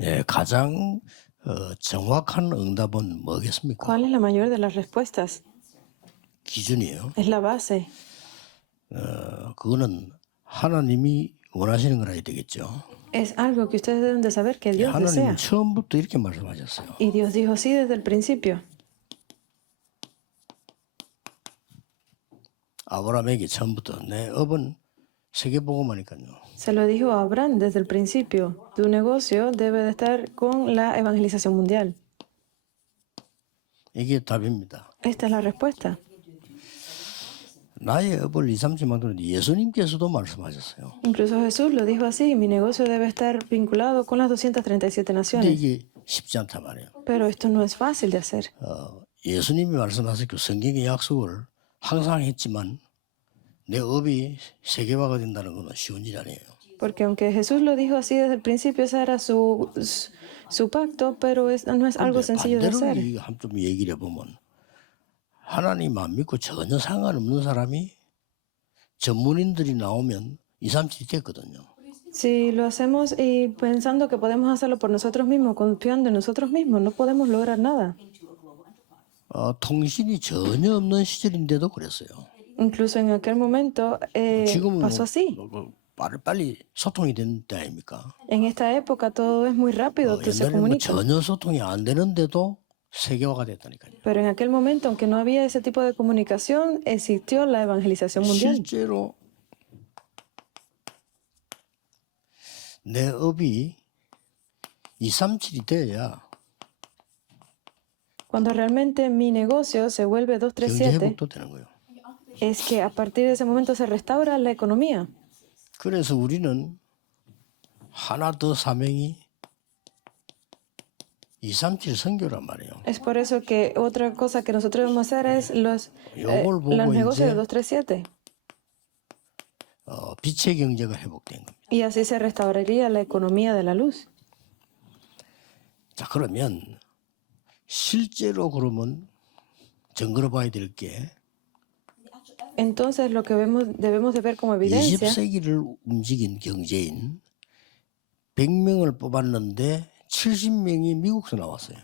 예, 가장 정확한 응답은 뭐겠습니까? ¿Cuál es la mayor de las respuestas? 기준이에요. Es la base. 그거는 하나님이 원하시는 거라 해야 되겠죠. Es algo que ustedes deben de saber que 예, Dios 하나님은 desea. 처음부터 이렇게 말씀하셨어요. Y Dios dijo así desde el principio. 아브라함에게 처음부터 내 업은 세계복음하니까요. Se lo dijo a Abraham desde el principio. Tu negocio debe de estar con la evangelización mundial. 이게 답입니다. Esta es la respuesta. 나의 업을 2, 3주 만드는데 예수님께서도 말씀하셨어요. Incluso Jesús lo dijo así. Mi negocio debe estar vinculado con las 237 근데 naciones. 이게 쉽지 않단 말이에요. Pero esto no es fácil de hacer. 예수님이 말씀하셨고 성경의 약속을 항상 했지만 내 업이 세계화가 된다는 것은 쉬운 일이 아니에요. Porque aunque Jesús lo dijo así desde el principio, ese era su pacto, pero no es algo sencillo de 반대로 hacer. 좀 얘기를 해보면 하나님 안 믿고 전혀 상관없는 사람이 전문인들이 나오면 2, 3, 7이 됐거든요. Si lo hacemos y pensando que podemos hacerlo por nosotros mismos, confiando en nosotros mismos, no podemos lograr nada. 통신이 전혀 없는 시절인데도 그랬어요. Incluso en aquel momento 지금은 pasó así. 빨리 소통이 된 때 아닙니까? En esta época todo es muy rápido, se 옛날에는 comunica. 전혀 소통이 안 되는데도 세계화가 됐다니까요. Pero en aquel momento, aunque no había ese tipo de comunicación, existió la evangelización mundial. 실제로 내 업이 2, 3, 7이 돼야 Cuando realmente mi negocio se vuelve 경제 237, 회복도 되는 거예요. es que a partir de ese momento se restaura la economía. 그래서 우리는 하나 더 사명이 2, 3, 7 선교란 말이에요. Es por eso que otra cosa que nosotros debemos hacer es los 요걸 negocios 보고 de 이제 237. 빛의 경제가 회복된 겁니다. Y así se restauraría la economía de la luz. 자, 그러면 실제로 그러면 증거로 봐야 될 게 Entonces lo que debemos de ver como evidencia 20세기를 움직인 경제인 100명을 뽑았는데 70명이 미국에서 나왔어요.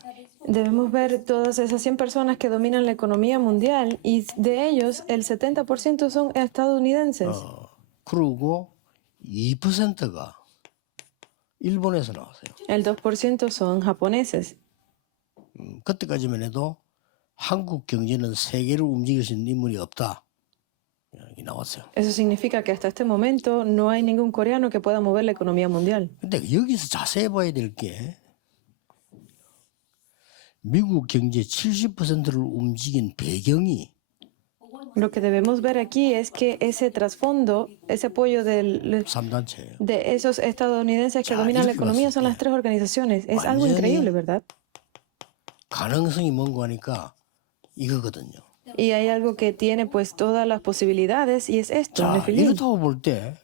Debemos ver todas esas 100 personas que dominan la economía mundial y de ellos el 70% son estadounidenses. 그리고 2%가 일본에서 나왔어요. El 2% son japoneses. 그때까지만 해도 한국 경제는 세계를 움직일 수 있는 인물이 없다. 이렇게 나왔어요. Eso significa que hasta este momento no hay ningún coreano que pueda mover la economía mundial. 근데 여기서 자세히 봐야 될 게 미국 경제 70%를 움직인 배경이 Lo que debemos ver aquí es que ese trasfondo, ese apoyo de 3단체예요. esos estadounidenses que Ya, dominan la 이렇게 economía 봤을 son las 때 tres organizaciones. Es algo 완전히 increíble, ¿verdad? 가능성이 뭔가 하니까 이거거든요. Y hay algo que tiene pues todas las posibilidades y es esto, 자, Nefilim. 이렇다고 볼 때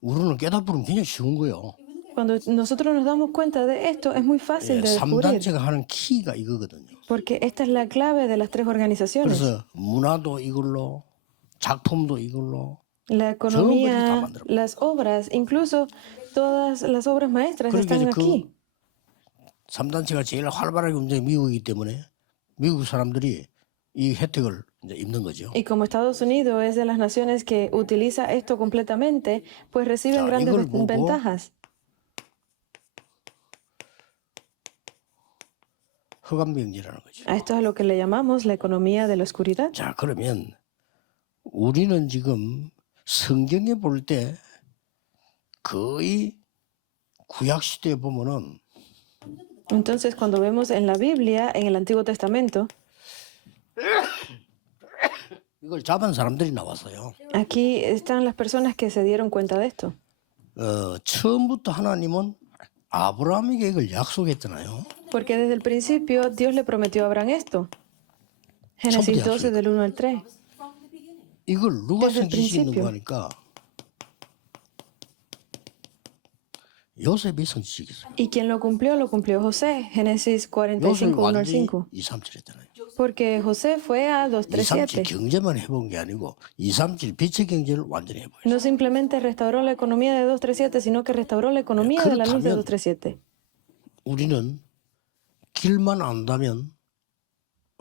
우리는 깨닫으면 굉장히 쉬운 거예요. Cuando nosotros nos damos cuenta de esto, es muy fácil de descubrir, 3단체가 하는 키가 이거거든요. porque esta es la clave de las tres organizaciones. 그래서 문화도 이걸로, 작품도 이걸로, La 전부 다 economía, 만들어. las obras, incluso todas las obras maestras 그러니까 están 이제 그 aquí. 3단체가 제일 활발하게 움직이는 미국이기 때문에 미국 사람들이 이 혜택을 이제 입는 거죠. Y como Estados Unidos es de las naciones que utiliza esto completamente, pues reciben 자, grandes 이걸 보고 ventajas. 흑암 경제라는 거죠. A esto es a lo que le llamamos la economía de la oscuridad. 자, 그러면 우리는 지금 성경에 볼 때 거의 구약 시대에 보면은 Entonces, cuando vemos en la Biblia, en el Antiguo Testamento, 이걸 잡은 사람들이 나왔어요. aquí están las personas que se dieron cuenta de esto. 처음부터 하나님은 아브라함에게 이걸 약속했잖아요. Porque desde el principio Dios le prometió a Abraham esto. Génesis 12 del 1 al 3. 이걸 누가 Desde el 성취시키는 principio. 거 하니까 요셉이 성취시켰어요. Y quien lo cumplió José. Génesis 요셉이 45, 1 al 완전히 5. 2, 3, 7 했잖아요. Porque José fue a 2, 3, 7 237. 경제만 해본 게 아니고 2, 3, 7 빛의 경제를 완전히 해버렸어요. No simplemente restauró la economía de 237, sino que restauró la economía de la luz de 그렇다면 237. 우리는 길만 안다면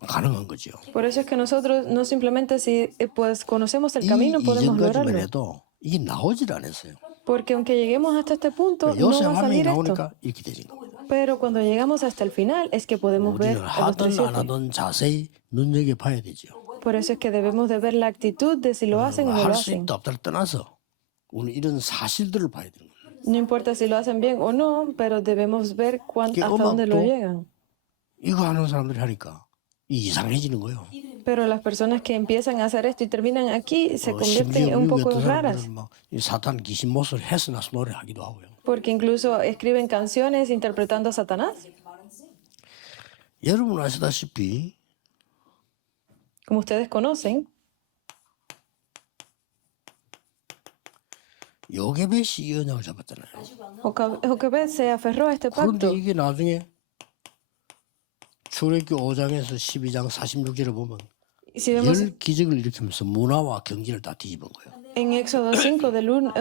가능한 거죠. Por eso es que nosotros no simplemente si pues conocemos el 이 camino podemos 이전까지만 lograrlo. 해도 이게 나오질 않았어요. Porque aunque lleguemos hasta este punto, no 요셉 va a 한 명이 salir esto. 나오니까 이렇게 되는 겁니다. Pero cuando llegamos hasta el final es que podemos ver 우리는 a los 하든 안 37. 하든 자세히 눈여겨봐야 되죠. Por eso es que debemos de ver la actitud de si lo hacen o no lo 할 수 hacen. 있다 없다를 떠나서 우리 이런 사실들을 봐야 되는 거예요. No importa si lo hacen bien o no, pero debemos ver Que hasta dónde lo 음악도 llegan. 이거 하는 사람들이 하니까 이상해지는 거예요. Pero las personas que empiezan a hacer esto y terminan aquí se convierten 심지어 un 미국의 poco 어떤 raras. 사람들은 막 이 사탄 귀신 모습을 해서나서 노래하기도 하고요. Porque incluso escriben canciones interpretando a Satanás. 여러분 아시다시피 Como ustedes conocen, 요게벳이 이 언약을 잡았잖아요. Joquebed se aferró a este 그런데 pacto. 이게 나중에 출애굽기 5장에서 12장 46절을 보면 Si vemos 열 기적을 일으키면서 문화와 경제를 다 뒤집은 거예요. en Éxodo 5, del 1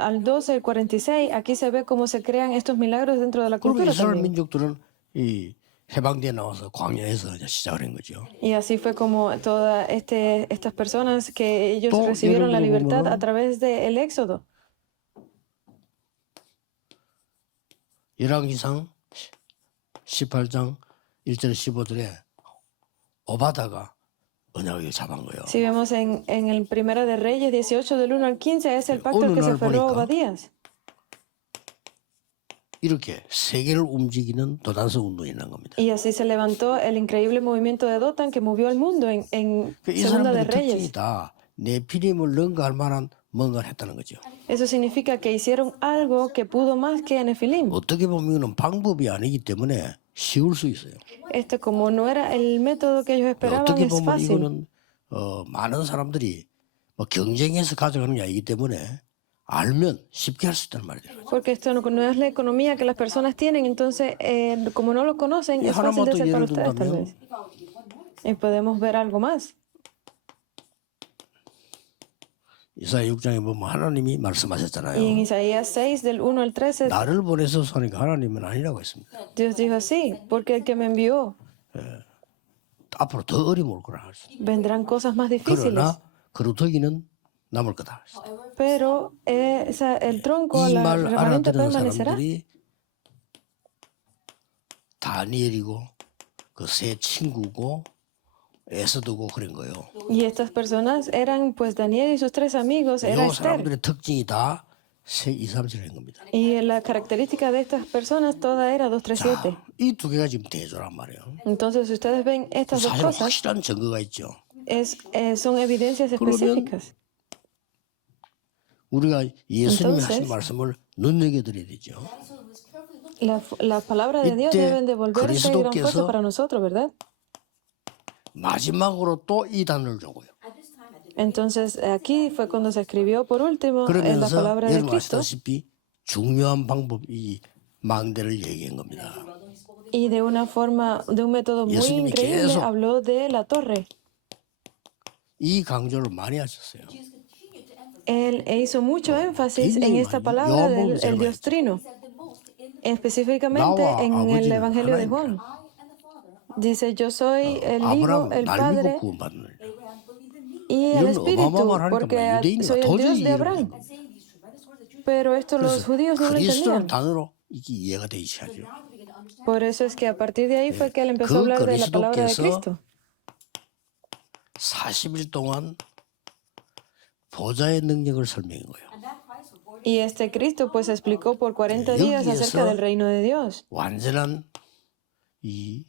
al 12, el 46, aquí se ve cómo se crean estos milagros dentro de la 그러면 cultura 이스라엘 también. 민족들은 이 해방대에 나와서 광야에서 이제 시작을 한 거죠. Y así fue como todas estas personas que ellos 또 recibieron la 예를 들어 libertad 보면은 a través del Éxodo. 열왕기상 18장 1절 15절에 오바다가 언약을 잡은 거예요. Si vemos en el Primera de Reyes 18, del 1 al 15, es el pacto al 어느 que se 날 aferró 보니까 Obadías. 이렇게 세계를 움직이는 도단성 운동이 난 겁니다. Y así se levantó el increíble movimiento de Dotan que movió al mundo en 이 Segunda de 사람들의 특징이 Reyes. 다 네피림을 능가할 만한 뭔가를 했다는 거죠. Eso significa que hicieron algo que pudo más que Nefilim. 어떻게 보면 이거는 방법이 아니기 때문에 쉬울 수 있어요. Esto como no era el método que ellos esperaban, 어떻게 es 보면 fácil. 이거는 많은 사람들이 뭐 경쟁해서 가져가는 게 아니기 때문에 알면 쉽게 할 수 있다는 말이에요. Porque esto no es la economía que las personas tienen, entonces como no lo conocen, Y es fácil de 하나만 더 hacer para 예를 ustedes tal 든다면 vez. Y podemos ver algo más. 이사야 6장에 보면 하나님이 Y en 말씀하셨잖아요. Isaías 6, del 1 al 13, 나를 보내서 하니까 하나님은 아니라고 했습니다. Dios dijo así, porque el que me envió, 앞으로 더 어려움 올 거라 했습니다. vendrán cosas más difíciles. 그러나 그루터기는 남을 거다. Pero el tronco, 이 la 말 remanente 알아들은 permanecerá. 사람들이 다니엘이고 그 세 친구고 에스더고 그런 거예요. Y estas personas eran pues Daniel y sus tres amigos, era 이 Esther. 사람들의 특징이 다 2, 3절 한 겁니다. Y la característica de estas personas toda era 237. 이 두 개가 지금 대조란 말이에요. Entonces, si ustedes ven estas dos 사실 cosas, 확실한 증거가 있죠. son evidencias 그러면 específicas. 우리가 예수님이 Entonces, 하신 말씀을 눈여겨드려야 되죠. La palabra de Dios 이때 deben de volverse gran fuerza 그리스도께서 para nosotros, ¿verdad? 마지막으로 또 이 단어를 주고요. Entonces, aquí fue cuando se escribió por último en la 그러면서 palabra de 여러분 Cristo. 아시다시피 중요한 방법이 망대를 얘기한 겁니다. Y de una forma, de un método muy 예수님이 increíble, 계속 habló de la torre. 이 강조를 많이 하셨어요. Él hizo mucho énfasis 굉장히 en esta 많이, palabra del 요한복음에서 el Dios 많이 Trino, específicamente 나와 en el 아버지는 Evangelio de 하나입니다. Juan. Dice, yo soy el Hijo, 아브라함 el 날 Padre 믿고 구원받는 일. y el 이런 Espíritu, 어마어마한 하니까 porque 유대인이 soy el 도저히 Dios de 이해를 Abraham. 못해요. Pero esto los judíos no lo 그리스도를 entendían. 단어로 이게 이해가 되기 시작하죠. Por eso es que a partir de ahí fue que él empezó a 그 hablar de la palabra de 그리스도께서 Cristo. 40일 동안 보좌의 능력을 설명한 거예요. Y este Cristo pues explicó por 40 días acerca del reino de Dios. 완전한 이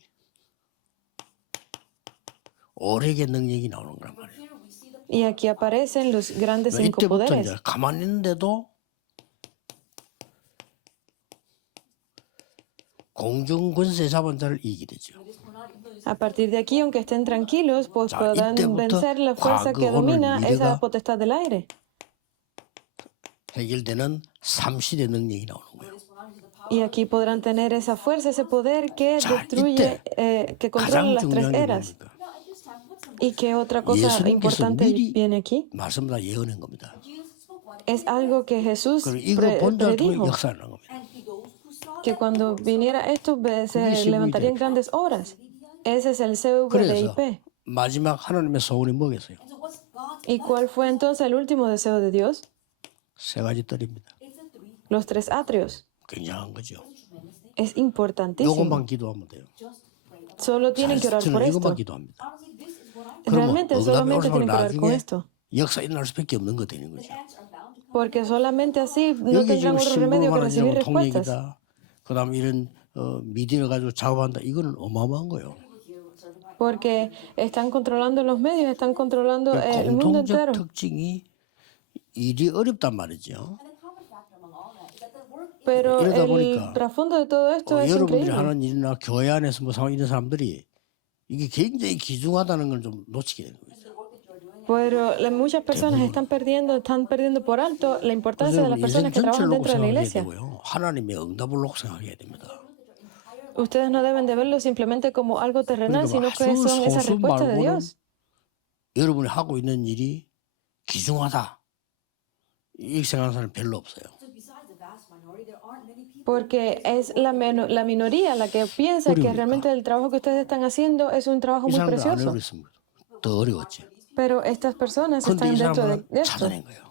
오력의 능력이 나오는 거란 말이에요. Y aquí aparecen los grandes cinco 이때부터 poderes. 이제 가만히 있는데도 공중 권세 잡은 자를 이기게 되죠. A partir de aquí, aunque estén tranquilos, pues 자, podrán 이때부터 vencer la fuerza 과거, que domina 오늘, esa 미래가 potestad del aire. 해결되는 삼실의 능력이 나오는 거예요. Y aquí podrán tener esa fuerza, ese poder que 자, destruye, que controla 가장 las tres 중요한 게 eras. 뭡니까? ¿Y qué otra cosa 예수님께서 importante 미리 viene aquí? 말씀 다 예언한 겁니다. Es algo que Jesús 그리고 이거 본자를 통해 predijo. 역사하는 겁니다. que cuando viniera esto se 그게 levantarían 시국이죠. grandes obras. Ese es el 그래서 CVDIP. 마지막 하나님의 소원이 뭐겠어요? ¿Y cuál fue entonces el último deseo de Dios? 세 가지 뜰입니다. Los 3 atrios. 굉장한 거죠. Es importantísimo. 요것만 기도하면 돼요. Solo tienen que orar por 저는 이것만 esto. 기도합니다. Realmente 응답이 solamente 오면 tienen que orar con 나중에 esto. 역사 일어날 수밖에 없는 거 되는 거죠. Porque solamente así no 여기 tendrán 지금 otro remedio que 신부만 recibir 하냐고 respuestas. 통역이다. 그다음에 이런 미디어를 가지고 작업한다. 이거는 어마어마한 거예요. Porque están controlando los medios, están controlando 그러니까 el mundo 공통적 entero. 특징이 일이 어렵단 말이죠. Pero 이러다 el 보니까 trasfondo de todo esto es 여러분들이 increíble. 하는 일이나 교회 안에서 뭐 상황 있는 사람들이 이게 굉장히 귀중하다는 걸 좀 놓치게 되는 거예요. Pero muchas personas están perdiendo por alto la importancia de las 인생 personas que 전체를 trabajan 놓고 dentro de la 생각해야 iglesia. 되고요. 하나님의 응답을 놓고 생각해야 됩니다. Ustedes no deben de verlo simplemente como algo terrenal, 그러니까 sino que 아주 son esas 소수 respuestas de 말고는 Dios. 여러분이 하고 있는 일이 귀중하다. 이렇게 생각하는 사람이 별로 없어요. Porque es la minoría la que piensa que realmente el trabajo que ustedes están haciendo es un trabajo 이 muy 사람들 안 precioso. 어렵습니다. 더 어려웠지. Pero estas personas 근데 están 이 dentro 사람은 de esto, 찾아낸 거예요.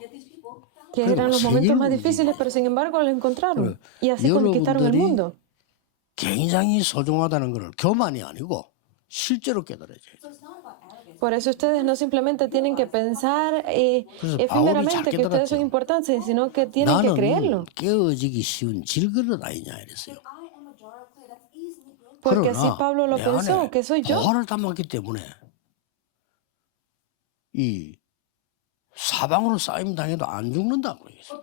que 그리고 eran los momentos 세계를 más difíciles, pero sin embargo lo encontraron. Y así conquistaron el 여러분들이 mundo. 굉장히 소중하다는 것을 교만이 아니고 실제로 깨달아야 돼요. Por eso ustedes no simplemente tienen que pensar 그래서 efímeramente 바울이 que ustedes son 깨달았죠. importantes, sino que tienen que creerlo. 나는 깨어지기 쉬운 질그릇 아니냐 이랬어요. Porque así 그러나 Pablo lo 내 pensó, 안에 que soy yo. 보화를 담았기 때문에 이 사방으로 쌓임 당해도 안 죽는다고 얘기했어요.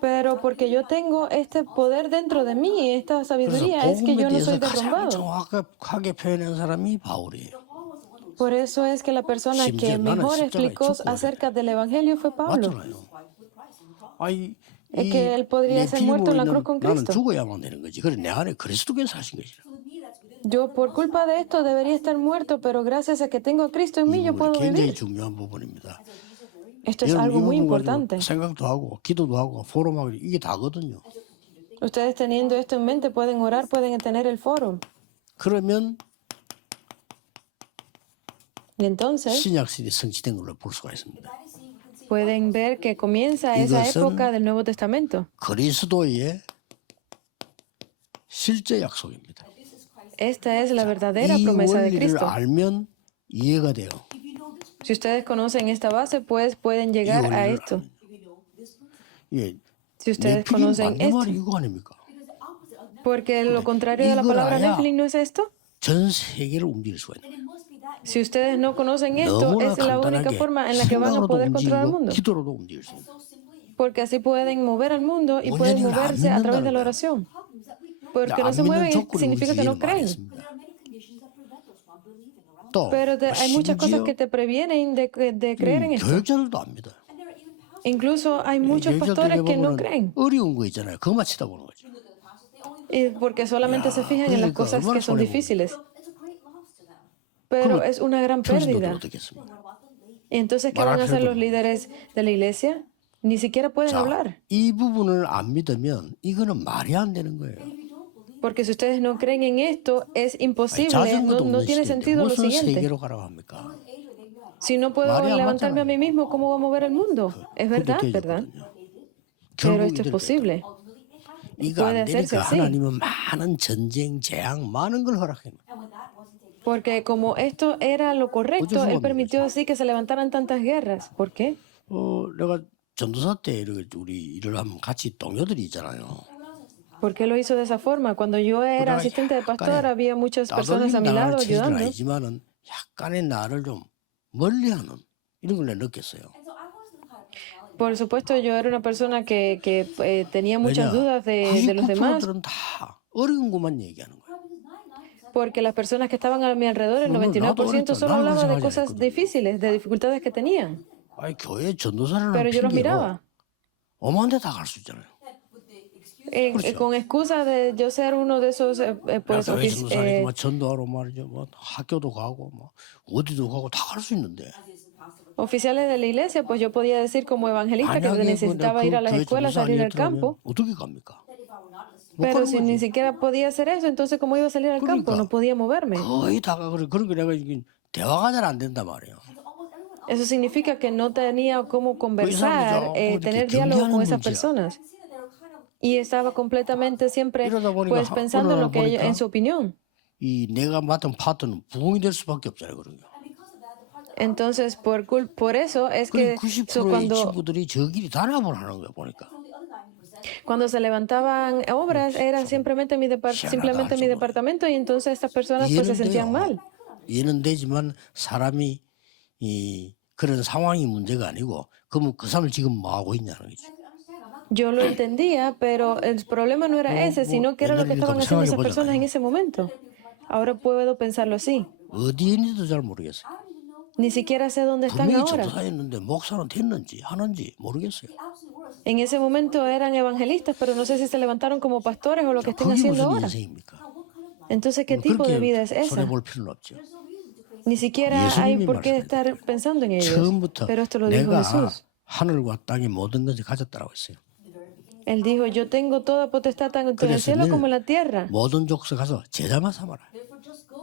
Pero porque yo tengo este poder dentro de mí, esta 그래서 sabiduría, es que 복음에 yo no 대해서 soy 가장 derrumbado. 정확하게 표현한 사람이 바울이에요. Por eso es que la persona que 심지어 나는 mejor 십자가에 explicó 죽고 acerca del Evangelio fue Pablo. 맞잖아요. 아이, Es que él podría ser muerto en la cruz con 나는 Cristo. 죽어야만 되는 거지. 그래 내 안에 그리스도께서 사신 것이라. Yo por culpa de esto debería estar muerto, pero gracias a que tengo a Cristo en 이 mí yo 부분이 puedo 굉장히 vivir. 중요한 부분입니다. Esto es 여러분 algo 이 muy 부분 importante. 가지고 생각도 하고 기도도 하고 포럼하고 이게 다거든요. Ustedes teniendo esto en mente pueden orar, pueden tener el foro. 그러면 Y entonces 신약시대 성취된 걸로 볼 수가 있습니다. pueden ver que comienza esa 이것은 época del Nuevo Testamento. 그리스도의 실제 약속입니다. Esta es la verdadera 이 promesa de 원리를 Cristo. 알면 이해가 돼요. Si ustedes conocen esta base, pues pueden llegar a 원리를 esto. 예, Si ustedes 네피림 conocen 맞는 esto. 말이 이거 아닙니까? Porque lo contrario de la palabra 이걸 알아야 Nephilim no es esto. 전 세계를 움직일 수가 있는 거예요. Si ustedes no conocen esto, 너무나 es la única 간단하게 forma en la que van a 생각으로도 poder controlar el 움직이고 mundo. 기도로도 움직일 수 있는 거예요. Porque así pueden mover al mundo y pueden 온전히 안 moverse a través de la 믿는다는 oración. Porque no 안 se 믿는 mueven 조건이 significa que no 움직이는 말이 creen. 있습니다. 또 Pero hay muchas cosas que te previenen de creer en esto. 교육자들도 안 믿어요. Incluso hay muchos pastores que no 보면 creen. 어려운 거 있잖아요. 그것만 치다보는 거죠. Porque solamente se fijan en las 그러니까 cosas que 얼마나 son 손해보고. difíciles. Pero es una gran 평신도들 pérdida. 어떻겠습니까? Entonces, ¿qué van a hacer los líderes de la iglesia? Ni siquiera pueden 자, hablar. 이 부분을 안 믿으면 이거는 말이 안 되는 거예요. Porque si ustedes no creen en esto, es 아니, imposible. 자전거도 No 없는 tiene 시대인데 sentido lo 무슨 siguiente. 세계로 가라고 합니까? Si no puedo 말이 안 levantarme a mí 맞잖아요. mismo, ¿cómo voy a mover el mundo? Es verdad, 그렇게 ¿verdad? 되거든요. Pero 결국 esto es 이렇게 posible. 이거 puede 안 hacerse 되니까 así. 하나님은 많은 전쟁, 재앙, 많은 걸 허락해요. Porque como esto era lo correcto, 어쩔 수가 Él 없는 permitió así que se levantaran tantas guerras. ¿Por qué? 내가 전도사 때 이렇게 우리 일을 하면 같이 동료들이 있잖아요. ¿Por qué lo hizo de esa forma? Cuando yo era 그러나 asistente de pastor, 약간의 había muchas personas a mi 따돌림 lado 당할 체질은 ayudando. 아니지만은 약간의 나를 좀 멀리하는 이런 걸 내가 느꼈어요. Por supuesto, yo era una persona que tenía muchas 왜냐? dudas de los demás, 99%들은 다 어려운 것만 얘기하는 거예요. porque las personas que estaban a mi alrededor, el No, no, 99% solo 나도 hablaban de 그렇게 cosas 생각하지 difíciles, de dificultades que tenían. 아니 교회 전도사라는 Pero yo los 핑계로 miraba 어마한 데 다 갈 수 있잖아요. 그렇죠. con excusa de yo ser uno de esos pues, 교회 전도사니까 막 전도하러 말이죠. 뭐 학교도 가고 뭐 어디도 가고 다 갈 수 있는데 oficiales de la iglesia, pues yo podía decir como evangelista que 만약에 necesitaba ir a las 교회 escuelas, 전도사 salir al 아니었더라면 campo. 어떻게 갑니까? 못 Pero 가는 si ni 거지. siquiera podía hacer eso, entonces ¿cómo iba a salir al campo? 그러니까 No podía moverme. 거의 다가 그래. 그러니까 내가 이게 대화가 잘 안 된단 말이에요. Eso significa que no tenía cómo 그 conversar, 이사람도 자꾸 이렇게 tener diálogo con 경계하는 esas 눈치야. personas. Y estaba completamente siempre 이러다 보니까 pues pensando en 어느 lo 날 que 보니까 en su opinión. 이 내가 맡은 파트는 부흥이 될 수밖에 없잖아요. 그러니까. Entonces, por eso es 그리고 que 90%의 친구들이 저 길이 단합을 하는 거야 보니까. cuando se levantaban obras era simplemente simplemente mi departamento y entonces estas personas pues se 이해는 sentían 돼요. mal. 이해는 되지만 사람이 이 그런 상황이 문제가 아니고 그러면 그 사람을 지금 뭐 하고 있냐는 거지. Yo lo entendía, pero el problema no era ese, sino que era lo que estaban haciendo esas personas en ese momento. Ahora puedo pensarlo así. 어디에 있는지도 잘 모르겠어요. Ni siquiera sé dónde están 분명히 ahora. 전도사였는데 목사는 됐는지 하는지 모르겠어요. En ese momento eran evangelistas, pero no sé si se levantaron como pastores o lo que estén 그게 haciendo 무슨 ahora. 인생입니까? Entonces, ¿qué tipo de vida es 그렇게 esa? 손해볼 필요는 없죠. Ni siquiera hay 예수님이 por qué 말씀하셨다. estar pensando en ellos. 처음부터 Pero esto lo dijo 내가 Jesús. 하늘과 땅의 모든 것을 가졌다라고 했어요. Él dijo, yo tengo toda potestad tanto en el 그래서 cielo como 너는 en la tierra. 모든 족속 가서 제자만 삼아라.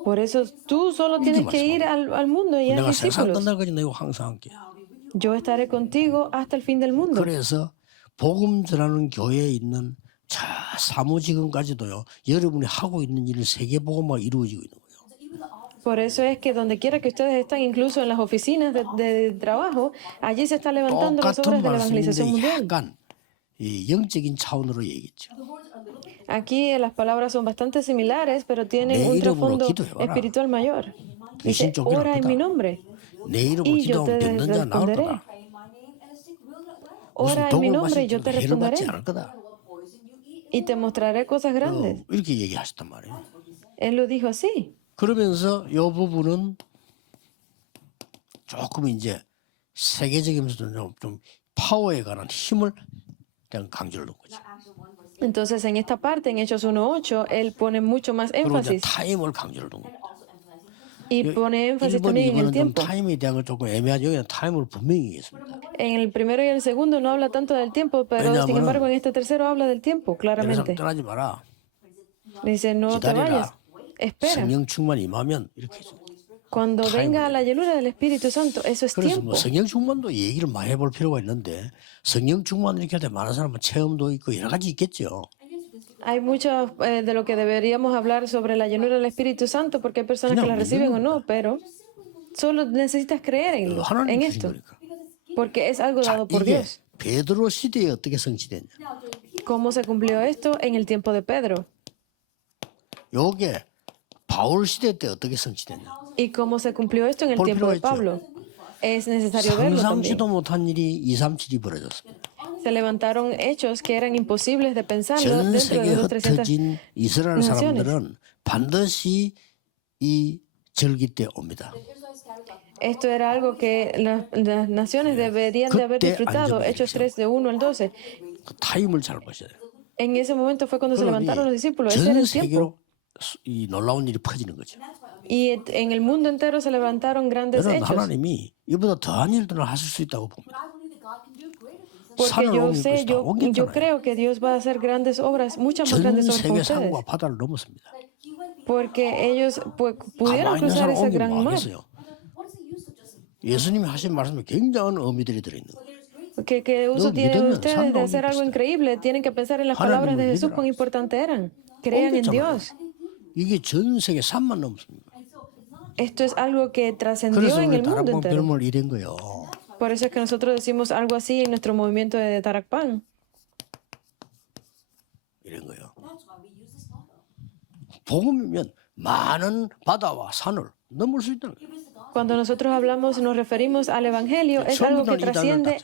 Por eso tú solo tienes que ir al mundo y 내가 haz 세상 discípulos. 끝날까지 너희와 항상 함께. Yo estaré contigo hasta el fin del mundo. 그래서 복음 전하는 교회에 있는 저 사무직원까지도요. 여러분이 하고 있는 일을 세계 복음화가 이루어지고 있는 거예요. Por eso es que donde quiera que ustedes están, incluso en las oficinas de trabajo, allí se están levantando las obras 똑같은 de la evangelización 말씀인데 mundial. 약간 이 영적인 차원으로 얘기했죠. Aquí las palabras son bastante similares, pero tienen 내 un 이름으로 trasfondo 기도해봐라. espiritual mayor. Dice, 귀신 쫓기는 ora en 거다. mi nombre 내 이름으로 y yo te 기도하면 뱉는 자 나을 responderé. 거다. Ora 무슨 en mi 독을 nombre y yo 마실지도 te 해를 받지 responderé 않을 거다. y te mostraré cosas grandes. 이렇게 얘기하셨단 말이에요. Él lo dijo así. 그러면서 이 부분은 조금 이제 세계적이면서도 좀 파워에 관한 힘을 그냥 강조를 놓은 거죠. Entonces, en esta parte, en Hechos 1:8, él pone mucho más 그리고 이제 énfasis 타임을 강조를 놓은 거죠. y pone énfasis 1번, también en el 2번은 좀 tiempo. 타임에 대한 걸 조금 애매하죠. 여기는 타임을 분명히 얘기했습니다. En el primero y el segundo no habla tanto del tiempo, pero sin 왜냐하면은 embargo en este tercero habla del tiempo, 내가 claramente. 떠나지 마라. Dice, no te 기다려라. vayas, espera. 성령 충만 임하면 이렇게 해서. Cuando venga la llenura del Espíritu Santo, eso es 그래서 tiempo. 뭐 성령 충만도 얘기를 많이 해볼 필요가 있는데 성령 충만 이렇게 할 때 많은 사람은 체험도 있고 여러 가지 있겠죠. Hay mucho de lo que deberíamos hablar sobre la llenura del Espíritu Santo, porque hay personas que la reciben o no, pero solo necesitas creer en 하나님 주신 esto, 거니까. porque es algo 자, dado por 이게 Dios. 베드로 시대에 어떻게 성취됐냐. ¿Cómo se cumplió esto en el tiempo de Pedro? 요게 바울 시대 때 어떻게 성취됐냐. ¿Y cómo se cumplió esto en el Por tiempo de 필요가 Pablo? Es necesario verlo también. 상상치도 못한 일이 237이 벌어졌습니다. Se levantaron hechos que eran imposibles de pensarlo 전 dentro 세계 de los 300. 흩어진 이스라엘 naciones. 사람들은 반드시 이 절기 때 옵니다. Esto era algo que las naciones deberían de haber 그때 disfrutado. 안정되기 Hechos 3, de 1 al 12. 그 타임을 잘 보셔야 돼요. En ese momento fue cuando se 그러니 levantaron los discípulos. Ese era 전 el tiempo. 세계로 이 놀라운 일이 퍼지는 거죠. Y en el mundo entero se levantaron grandes 저는 hechos. 하나님이 이보다 더한 일들을 하실 수 있다고 봅니다. Porque 산을 yo 옮길 sé, 것이다. yo 옮겼잖아요. creo que Dios va a hacer grandes obras, muchas más 전 grandes obras con 세계 ustedes. 산과 바다를 넘었습니다. Porque ellos pues, pudieron 가만히 있는 cruzar 사람 ese 옮기면 gran 뭐 mar. 하겠어요. 예수님이 하신 말씀에 굉장한 의미들이 들어있는 거예요. ¿Qué uso No, tienen 믿으면 ustedes 산도 de hacer algo 옮깁시다. increíble? Tienen que pensar en las palabras de 하나님을 Jesús, 믿으라. cuán importantes eran. Crean en 옮겼잖아요. Dios. 이게 전 세계 산만 넘습니다. Esto es algo que trascendió 그래서 en 우리 el mundo 다락방 entero. 별물 이런 거요. Por eso es que nosotros decimos algo así en nuestro movimiento de Tarakpan. 이런 거요. 복음이면 많은 바다와 산을 넘을 수 있다는 거예요. Cuando nosotros hablamos, nos referimos al Evangelio, es algo que trasciende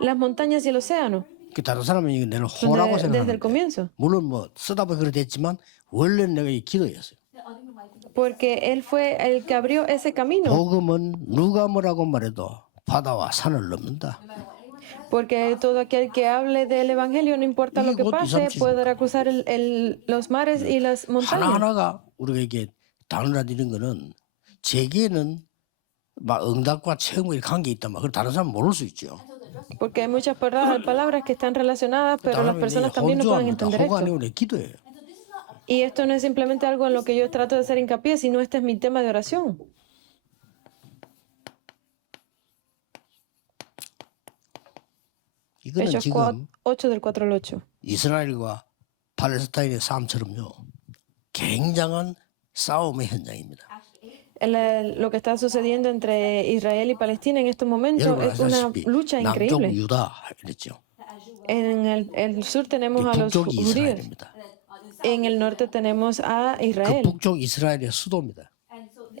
las montañas y el océano 그 다른 사람은 이거 내는 호라고 desde el 생각하는데 comienzo. 물론 뭐 쓰다 보니 그래 됐지만 원래는 내가 이 기도였어요. Porque Él fue el que abrió ese camino. 복음은 누가 뭐라고 말해도 바다와 산을 넘는다. Porque todo aquel que hable del Evangelio, no importa lo que pase, podrá cruzar los mares y las montañas. 하나하나가 우리가 이게 단어라 이런 거는 제게는 막 응답과 체험의 관계 있단 말이에요. 다른 사람은 모를 수 있죠. Porque hay muchas palabras que están relacionadas, pero las personas también no pueden entender 호가 esto. 아니고 내 기도예요. Y esto no es simplemente algo en lo que yo trato de hacer hincapié, sino este es mi tema de oración. 이거는 Hechos 지금 8 del 4 al 8. 이스라엘과 팔레스타인의 싸움처럼요. 굉장한 싸움의 현장입니다. Lo que está sucediendo entre Israel y Palestina en estos momentos 여러분 es una 아시다시피 lucha 남쪽 increíble. 유다 이랬죠. En el sur tenemos a los 북쪽이 judíos. 이스라엘입니다. En el norte tenemos a 그 Israel. 북쪽 이스라엘의 수도입니다.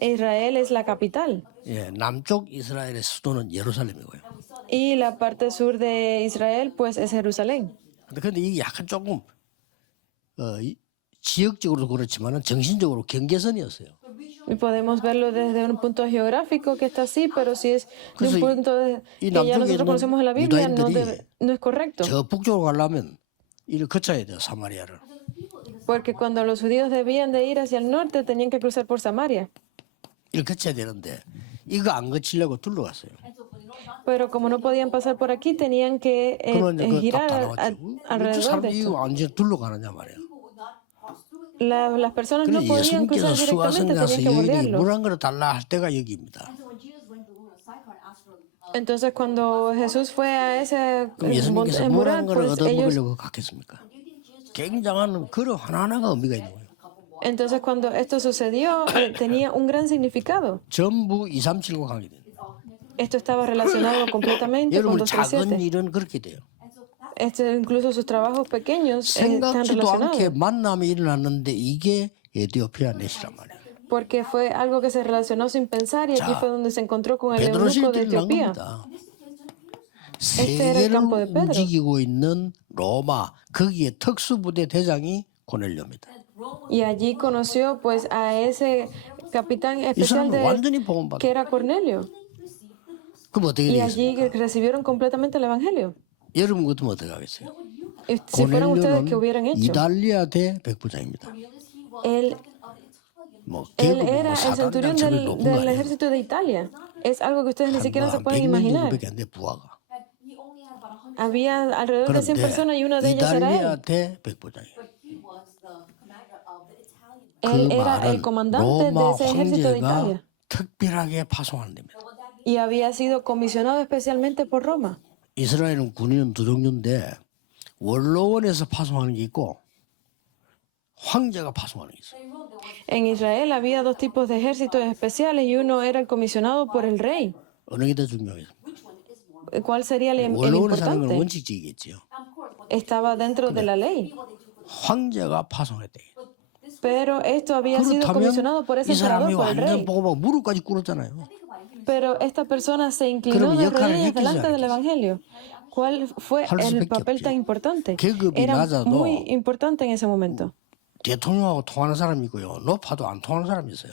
Israel es la capital. 예, 남쪽 이스라엘의 수도는 예루살렘이고요. Y la parte sur de Israel, pues, es Jerusalén. 근데 이게 약간 조금 지역적으로도 그렇지만 정신적으로 경계선이었어요. Y podemos verlo desde un punto geográfico que está así, pero si es de un 그래서 punto 이 que ya 남쪽에 nosotros 있는 conocemos en la Biblia, 유다인들이 no es correcto. 저 북쪽으로 가려면 이를 거쳐야 돼요, 사마리아를. Porque cuando los judíos debían de ir hacia el norte, tenían que cruzar por Samaria. 이를 거쳐야 되는데 이거 안 거치려고 둘러갔어요. Pero como no podían pasar por aquí, tenían que 그러면 그 girar 답답하죠. 저 alrededor de 사람이 esto. 이거 완전 둘러가느냐 말이에요. Las personas no 그런데 podían 예수님께서 cruzar 수화성 directamente, 가서 tenían que 여인이 bordearlo. 물 한 그릇 달라 할 때가 여기입니다. Entonces, cuando Jesús fue a ese 그럼 예수님께서 물 한 mural, 그릇 pues ellos. 얻어먹으려고 갔겠습니까? 굉장한 그릇 하나하나가 의미가 있는 거예요. Entonces, cuando esto sucedió, tenía un gran significado. 전부 237과 관계돼요. Esto estaba relacionado completamente con 여러분 작은 237. 일은 그렇게 돼요. Incluso sus trabajos pequeños están 생각지도 않게 relacionados. 만남이 일어났는데 이게 에티오피아 넷이란 말이에요. Porque fue algo que se relacionó sin pensar, y aquí 자, fue donde se encontró con el 베드로 eunuco de 실길을 난 Etiopía. 겁니다. era el 세계를 campo de Pedro. 움직이고 있는 로마 거기에 특수부대 대장이 고넬료입니다. Y allí conoció pues a ese capitán 이 especial 사람은 완전히 복음받아. que era Cornelio. 그럼 어떻게 Y allí 되겠습니까? recibieron completamente el evangelio. 여러분 같으면 어떻게 하겠어요? Y si fueran ustedes, ¿qué hubieran 고넬료는 hecho? 이달리아 대 백부장입니다. Él, 뭐 él 계급은 era 뭐 el 사단장 centurión 제일 높은 거 del 아니에요? ejército de Italia. Es algo que ustedes ni siquiera se 한 pueden 100명 imaginar. 정도밖에 안 돼 부하가. Había alrededor de 100 그런데 personas y una de ellas era 이달리아 él. 대 백부장이에요. 그 Él era el 말은 comandante de 로마 ese ejército de 황제가 Italia. 특별하게 파송하는 데입니다. Y había sido comisionado especialmente por Roma. 이스라엘은 군인은 두 종류인데 원로원에서 파송하는 게 있고 황제가 파송하는 게 있어요. En Israel había dos tipos de ejércitos especiales y uno era el comisionado por el rey. 어느 게 더 중요해요? ¿Cuál sería el 원로원에서 하는 건 importante? 원칙적이겠죠. Estaba dentro de la ley. 황제가 파송했대. Pero esto había sido comisionado por 그렇다면 ese 이 사람이 emperador, por el 완전 rey. 보고 막 무릎까지 꿇었잖아요. Pero esta persona se inclinó 그럼 de 역할을 rodillas 했겠죠, delante del 했겠죠. evangelio. ¿Cuál fue 할 el 수밖에 papel 없죠. tan importante? 계급이 Era 낮아도 muy importante en ese momento. 대통령하고 통하는 사람이 있고요. 높아도 안 통하는 사람이 있어요.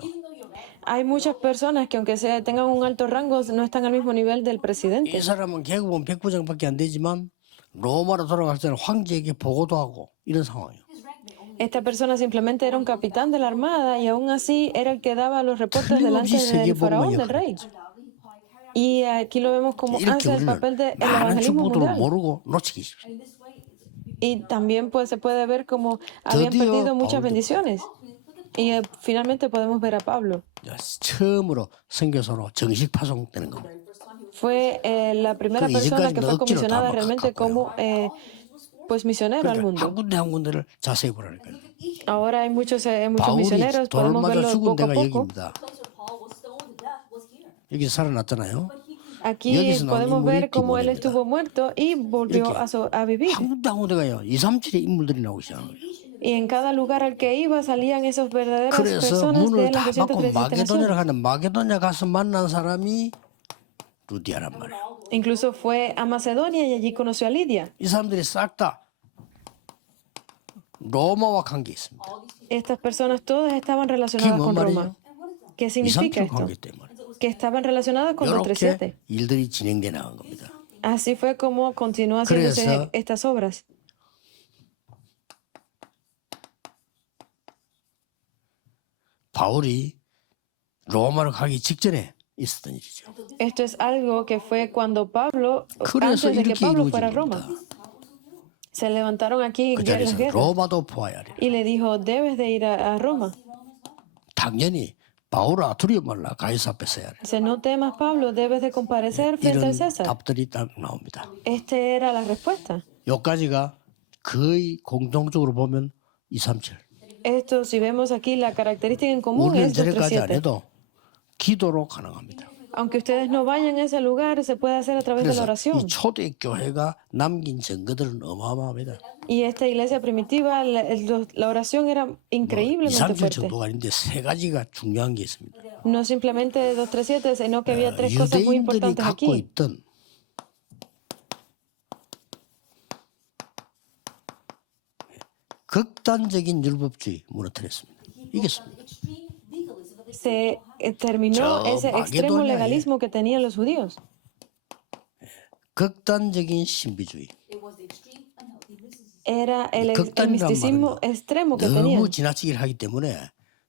Hay muchas personas que aunque tengan un alto rango no están al mismo nivel del 이 presidente. 사람은 계급은 백부장밖에 안 되지만 로마로 돌아갈 때는 황제에게 보고도 하고 이런 상황이에요. Esta persona simplemente era un capitán de la armada y aún así era el que daba los reportes delante 틀림없이 del faraón, 세계복음의 del rey. Y aquí lo vemos como 이렇게 hace el 우리는 papel del 많은 evangelismo 축복들을 mundial. 모르고 놓치기 쉽죠. Y también pues se puede ver como habían 드디어 perdido muchas 바울도 bendiciones. Y finalmente podemos ver a Pablo. 처음으로 선교사로 정식 파송되는 겁니다. Fue la primera 그 persona que 이제까지는 fue 억지로 comisionada 다 realmente 바꿨고요. como pues misionero al 그러니까 mundo. 한 군데 한 군데를 자세히 보라니까요. Ahora hay muchos 바울이 misioneros, 돌 podemos 맞아 verlo 죽은 poco a 데가 poco. 여기입니다. 여기 살아났잖아요. Aquí 여기서 나온 podemos ver 인물이 cómo él 디모데입니다. estuvo muerto y volvió a vivir. 한 군데 한 군데가요. 2, 3, 7의 인물들이 나오기 시작하는 거예요. Y en cada lugar al que iba salían esas verdaderas 그래서 personas de 문을 las 다 237 막고 마게도냐를 naciones. 가는 마게도냐 가서 만난 사람이 루디아란 말이에요. Incluso fue a Macedonia y allí conoció a Lidia. 이 사람들이 싹 다 로마와 관계 있습니다. Estas personas todas estaban 그게 relacionadas 뭔 con 말이죠? Roma. ¿Qué significa 237 esto? 관계 때문에. Que estaban relacionadas con 이렇게 237. 일들이 진행돼 나간 겁니다. Así fue como continuó haciéndose 그래서 estas obras. 바울이 로마로 가기 직전에 있었던 일이죠. Esto es algo que fue cuando Pablo, 그래서 antes de que 이렇게 Pablo fuera a 이루어진 Roma. 겁니다. Se levantaron aquí 그 las 자리에서 guerras 로마도 보아야 하리라. y le dijo, debes de ir a Roma. 당연히 바울아 두려워 말라 가이사 앞에 서야 하리라. Dice, no temas, Pablo, debes de comparecer frente 이런 al César. 답들이 딱 나옵니다. Esta era la respuesta. 여기까지가 거의 공통적으로 보면 237. Esto, si vemos aquí, la característica en común 우리는 es 저래까지 안 237. 해도 기도로 가능합니다. Aunque ustedes no vayan a ese lugar, se puede hacer a través de la 그래서 oración. 이 초대교회가 남긴 증거들은 어마어마합니다. Y esta iglesia primitiva, la oración era increíblemente 237 fuerte. 정도가 아닌데 세 가지가 중요한 게 있습니다. No simplemente 237, sino que había tres cosas muy 유대인들이 importantes 갖고 aquí. 있던 극단적인 율법주의 무너뜨렸습니다. 이겼습니다. Se terminó ese extremo Macedonia, legalismo que tenían los judíos. 극단적인 신비주의. Era el 극단이란 misticismo 말은 extremo que tenían. 너무 지나치게 하기 때문에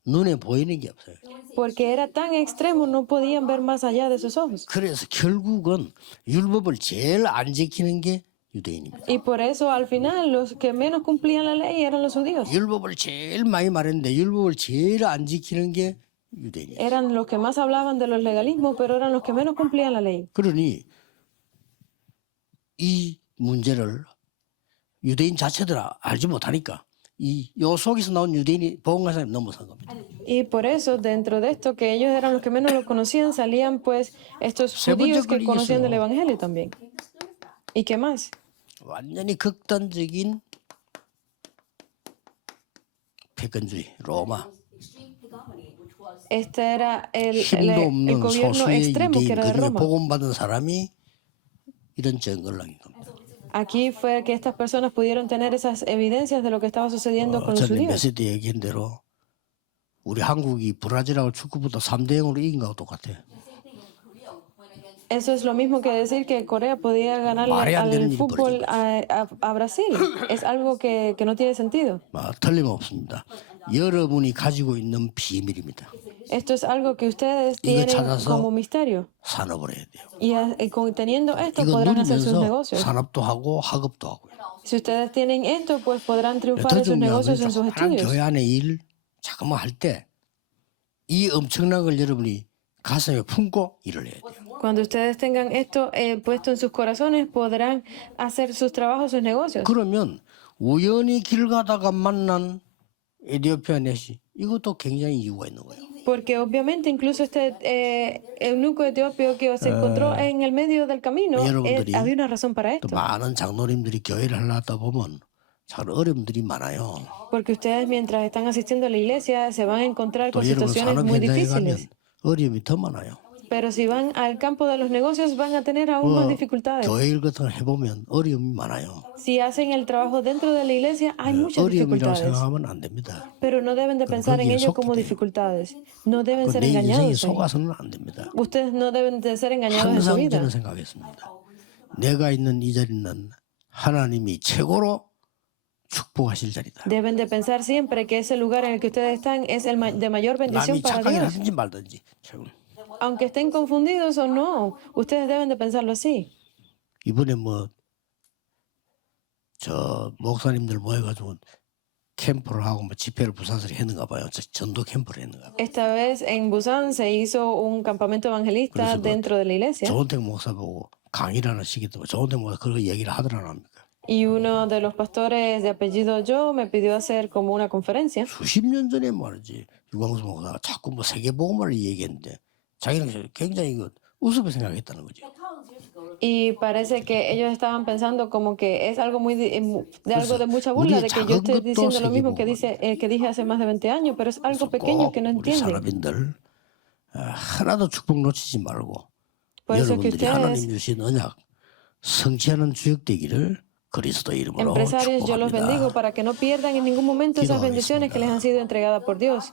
눈에 보이는 게 없어요. Porque era tan extremo, no podían ver más allá de sus ojos. 그래서 결국은 율법을 제일 안 지키는 게 유대인입니다. Y por eso, al final, los que menos cumplían la ley eran los judíos. 율법을 제일 많이 말했는데 율법을 제일 안 지키는 게 유대인이에요. Eran los que más hablaban de los legalismos, pero eran los que menos cumplían la ley. 그러니 이 문제를 유대인 자체들 알지 못하니까 요 속에서 나온 유대인이 복음한 사람이 넘어선 겁니다. Y por eso, dentro de esto, que ellos eran los que menos lo conocían, salían pues estos 세 번째 judíos que 걸 conocían del 이겼어요. Evangelio también. ¿Y qué más? 완전히 극단적인 패권주의 로마 Este era el 힘도 없는 gobierno 소수의 extremo que 유대인 era de 그중에 Roma. 복음받은 사람이 이런 증거를 남긴 겁니다. Aquí fue que estas personas pudieron tener esas evidencias de lo que estaba sucediendo con los 전에 judíos. 메시드 얘기한 대로 우리 한국이 브라질하고 축구보다 3대 0으로 이긴 거하고 똑같아요. Eso es lo mismo que decir que Corea podía ganarle 말이 안 되는 al 일이 fútbol a Brasil. Es algo que no tiene sentido. 틀림없습니다. 여러분이 가지고 있는 비밀입니다. Esto es algo que ustedes 이거 tienen 찾아서 como misterio. 산업을 해야 돼요. Y teniendo esto 이거 podrán hacer sus 누리면서 negocios. 산업도 하고 학업도 하고요. Si ustedes tienen esto, pues podrán triunfar 더 en sus 중요한 negocios, en 건 sus 조그마한 estudios. 교회 안에 일 잠깐만 할 때 이 엄청난 걸 여러분이 가슴에 품고 일을 해야 돼요. Cuando ustedes tengan esto puesto en sus corazones, podrán hacer sus trabajos, sus negocios. 그러면 우연히 길 가다가 만난 에티오피아 내시 이것도 굉장히 이유가 있는 거예요. Porque obviamente incluso este eunuco etíope que se encontró en el medio del camino, 여러분들이 había una razón para 또 esto. 많은 장로님들이 교회를 하려다 보면 잘 어려움들이 많아요. Porque ustedes mientras están asistiendo a la iglesia se van a encontrar 또 con 여러분 situaciones 산업 muy 현장에 difíciles. 가면 어려움이 더 많아요. Pero si van al campo de los negocios van a tener aún más dificultades. 교회 일 같은 거 해보면 어려움이 많아요. Si hacen el trabajo dentro de la iglesia hay muchas 어려움이라고 dificultades. 생각하면 안 됩니다. Pero no deben de pensar en 거기에 ello como 속게 돼요. dificultades. No deben ser 내 인생에 engañados ahí. 속아서는 안 됩니다. Ustedes no deben de ser engañados en su 항상 vida. 저는 생각했습니다. 내가 있는 이 자리는 하나님이 최고로 축복하실 자리다. Deben de pensar siempre que ese lugar en el que ustedes están es el de mayor bendición 남이 para 착각을 Dios. 하든지 말든지 최고. Aunque estén confundidos o no, ustedes deben de pensarlo así. 이번에 목사님들 모여가지고 캠프를 하고 집회를 부산에서 했는가 봐요. 전도 캠프를 했는가 봐요. Esta vez en Busan se hizo un campamento evangelista 그래서 dentro de la iglesia 조은택 목사 보고 강의를 하나 시켰더니 조은택 목사 그런 얘기를 하더라 합니까? y uno de los pastores de apellido Yo me pidió hacer como una conferencia. 수십 년 전에 말이지 유광수 목사가 자꾸 세계복음화를 얘기했는데 자기는 굉장히 우습게 생각했다는 거죠. Y parece que ellos estaban pensando como que es algo muy de algo de mucha burla, de que yo estoy diciendo lo mismo que dije hace más de 20 años, pero es algo pequeño que no 우리 entienden. 산업인들 하나도 축복 놓치지 말고 Por eso que 여러분들이 하나님 ustedes, 주신 언약 성취하는 주역되기를 그리스도 이름으로 empresarios, yo los bendigo 축복합니다. para que no pierdan en ningún momento esas bendiciones que les han sido entregadas por Dios.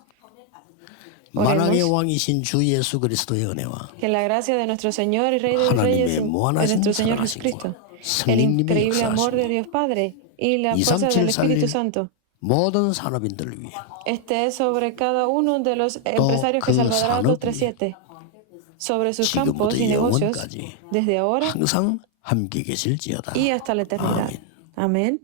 만왕의 Oremos. 왕이신 주 예수 그리스도의 은혜와 Que la gracia de nuestro Señor y Rey de los Reyes, 하나님의 de 무한하신 nuestro Señor 사랑하심과 Jesucristo, el 성령님의 increíble amor de 역사하심과 Dios Padre y la fuerza del 237 Espíritu 살릴 Santo, 모든 산업인들을 위해 este es sobre cada uno de los empresarios que 그 Salvador 산업 237, sobre sus campos 지금부터 y negocios, 영원까지 desde ahora 항상 함께 계실지어다. y hasta la eternidad. 아멘. Amén.